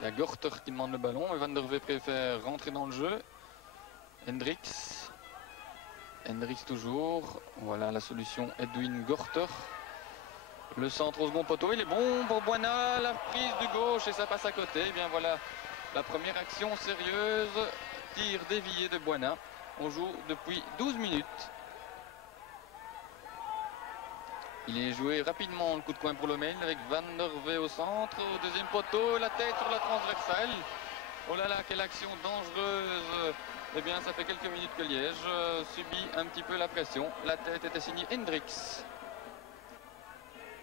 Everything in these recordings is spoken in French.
Il y a Gorter qui demande le ballon, et Van der Wee préfère rentrer dans le jeu. Hendricks. Hendricks toujours. Voilà la solution Edwin Gorter. Le centre au second poteau, il est bon pour Boina. La reprise du gauche et ça passe à côté. Et bien voilà la première action sérieuse. Tir dévié de Boina. On joue depuis 12 minutes. Il est joué rapidement le coup de coin pour Lommel avec Van der Wee au centre. Au deuxième poteau, la tête sur la transversale. Oh là là, quelle action dangereuse. Eh bien, ça fait quelques minutes que Liège subit un petit peu la pression. La tête était signée Hendricks.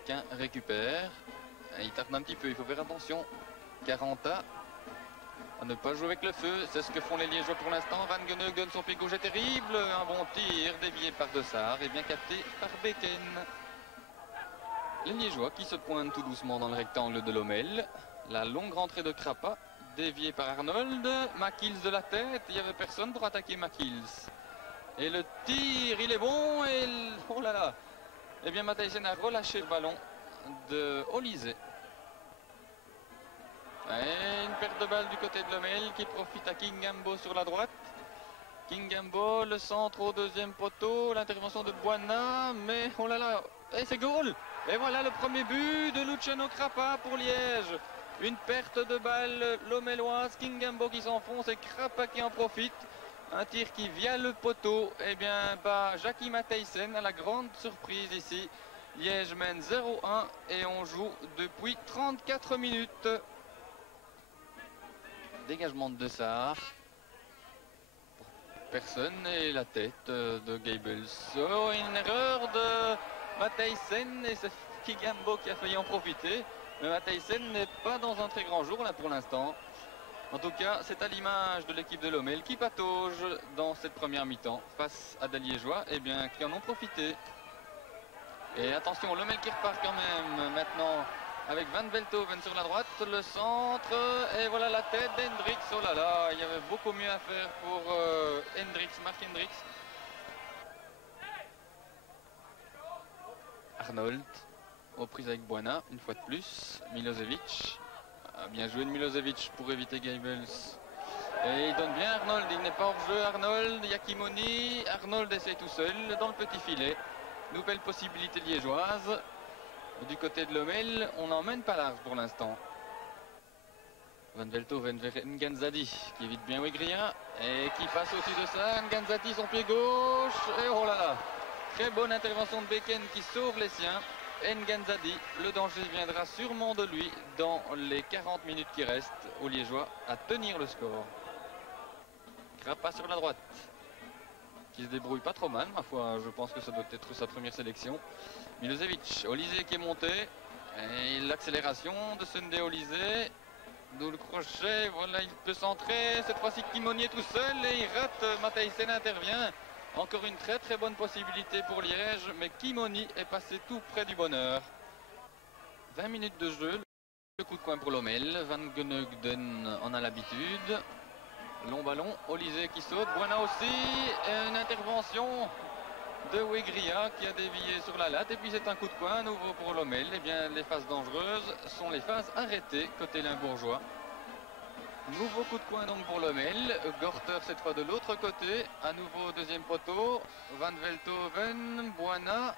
Qu'un récupère. Il tarde un petit peu, il faut faire attention. Caranta à ne pas jouer avec le feu. C'est ce que font les Liégeois pour l'instant. Van Guenhoek donne son pied gauche, est terrible. Un bon tir dévié par Dessart et bien capté par Beken. Les Liégeois qui se pointent tout doucement dans le rectangle de Lommel. La longue rentrée de Krapa, déviée par Arnold. Makils de la tête, il n'y avait personne pour attaquer Makils. Et le tir, il est bon. Et oh là là. Eh bien, Matthijsen a relâché le ballon de Olysée. Et une perte de balle du côté de Lommel qui profite à Kingambo sur la droite. Kingambo, le centre au deuxième poteau, l'intervention de Boina, mais oh là là, et c'est goal. Et voilà le premier but de Luciano Krapa pour Liège. Une perte de balle lommelloise, Kingambo qui s'enfonce et Krapa qui en profite. Un tir qui vient le poteau, eh bien par Jackie Matthijsen à la grande surprise ici. Liège mène 0-1 et on joue depuis 34 minutes. Dégagement de Dessart. Personne et la tête de Gables. Oh, une erreur de Matthijsen et c'est Kingambo qui a failli en profiter. Mais Matthijsen n'est pas dans un très grand jour là pour l'instant. En tout cas, c'est à l'image de l'équipe de Lommel qui patauge dans cette première mi-temps face à des Liégeois et bien, qui en ont profité. Et attention, Lommel qui repart quand même maintenant avec Van Velthoven sur la droite, le centre, et voilà la tête d'Hendricks. Oh là là, il y avait beaucoup mieux à faire pour Hendricks, Mark Hendricks. Arnold, aux prises avec Boina, une fois de plus. Milosevic, bien joué de Milosevic pour éviter Gables. Et il donne bien Arnold, il n'est pas hors jeu Arnold, Yakimoni, Arnold essaie tout seul dans le petit filet. Nouvelle possibilité liégeoise. Du côté de Lommel, on n'emmène pas large pour l'instant. Van Velthoven vers Nganzadi qui évite bien Wegria et qui passe au-dessus de ça. Nganzadi son pied gauche et oh là là, très bonne intervention de Beken qui sauve les siens. Nganzadi, le danger viendra sûrement de lui dans les 40 minutes qui restent aux Liégeois à tenir le score. Krapa sur la droite qui se débrouille pas trop mal, ma foi, je pense que ça doit être sa première sélection. Milosevic, Olysée qui est monté, et l'accélération de Sunday Olysée, d'où le crochet, voilà, il peut centrer, cette fois-ci Kimoni est tout seul et il rate, Matthijsen intervient. Encore une très très bonne possibilité pour Liège, mais Kimoni est passé tout près du bonheur. 20 minutes de jeu, le coup de coin pour Lommel, Van Guenhoek en a l'habitude. Long ballon, Olysée qui saute, Boina aussi, une intervention de Wegria qui a dévié sur la latte et puis c'est un coup de coin à nouveau pour Lommel. Eh bien les phases dangereuses sont les phases arrêtées côté limbourgeois. Nouveau coup de coin donc pour Lommel, Gorter cette fois de l'autre côté, à nouveau au deuxième poteau, Van Velthoven, Boina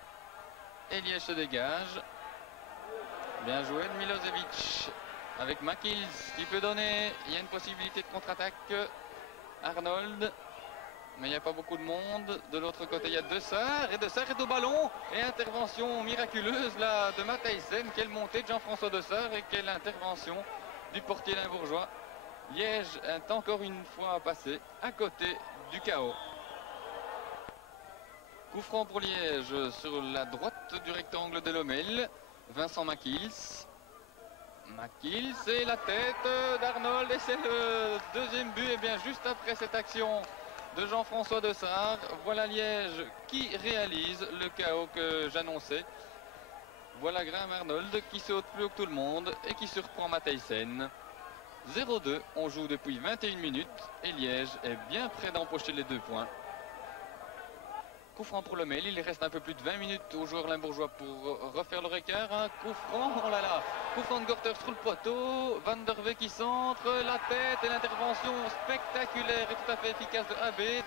et Liège se dégage. Bien joué de Milosevic. Avec Makils qui peut donner, il y a une possibilité de contre-attaque. Arnold, mais il n'y a pas beaucoup de monde. De l'autre côté, il y a Dessart, et Dessart est au ballon. Et intervention miraculeuse là de Matthijsen. Quelle montée de Jean-François Dessart et quelle intervention du portier limbourgeois. Liège est encore une fois passé à côté du chaos. Coup franc pour Liège sur la droite du rectangle de Lommel. Vincent Makils. Makils, c'est la tête d'Arnold et c'est le deuxième but. Et bien juste après cette action de Jean-François Dessart, voilà Liège qui réalise le chaos que j'annonçais. Voilà Graham Arnold qui saute plus haut que tout le monde et qui surprend Matthijsen. 0-2, on joue depuis 21 minutes et Liège est bien près d'empocher les 2 points. coup franc pour le Mail. Il reste un peu plus de 20 minutes aux joueurs limbourgeois pour refaire leur écart. Un coup franc, oh là là, coup franc de Gorter sur le poteau. Van der Weyck qui centre, la tête et l'intervention spectaculaire et tout à fait efficace de Abed.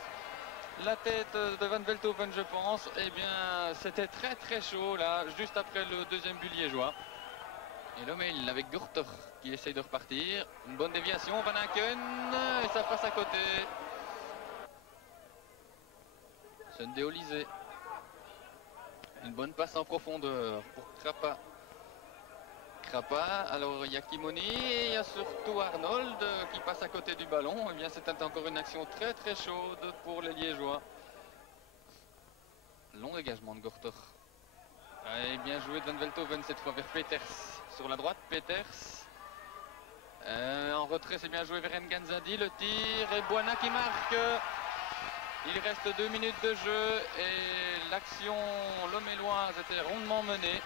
La tête de Van Velthoven, je pense. Eh bien, c'était très très chaud là, juste après le deuxième but liégeois. Et le Mail avec Gorter qui essaye de repartir. Une bonne déviation, Van Aken, et ça passe à côté. Sunday Olysée. Une bonne passe en profondeur pour Krapa. Alors il y a Kimoni et il y a surtout Arnold qui passe à côté du ballon. Eh bien, c'était encore une action très très chaude pour les Liégeois. Long dégagement de Gorter. Et bien joué de Van Velthoven cette fois vers Peters. Sur la droite, Peters. En retrait, c'est bien joué vers Nganzadi. Le tir et Boina qui marque. Il reste 2 minutes de jeu et l'action loméloise était rondement menée.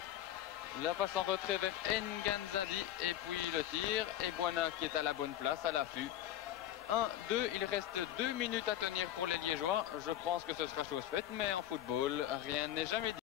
La passe en retrait vers Nganzadi et puis le tir. Et Boina qui est à la bonne place, à l'affût. 1-2, il reste 2 minutes à tenir pour les Liégeois. Je pense que ce sera chose faite, mais en football, rien n'est jamais dit.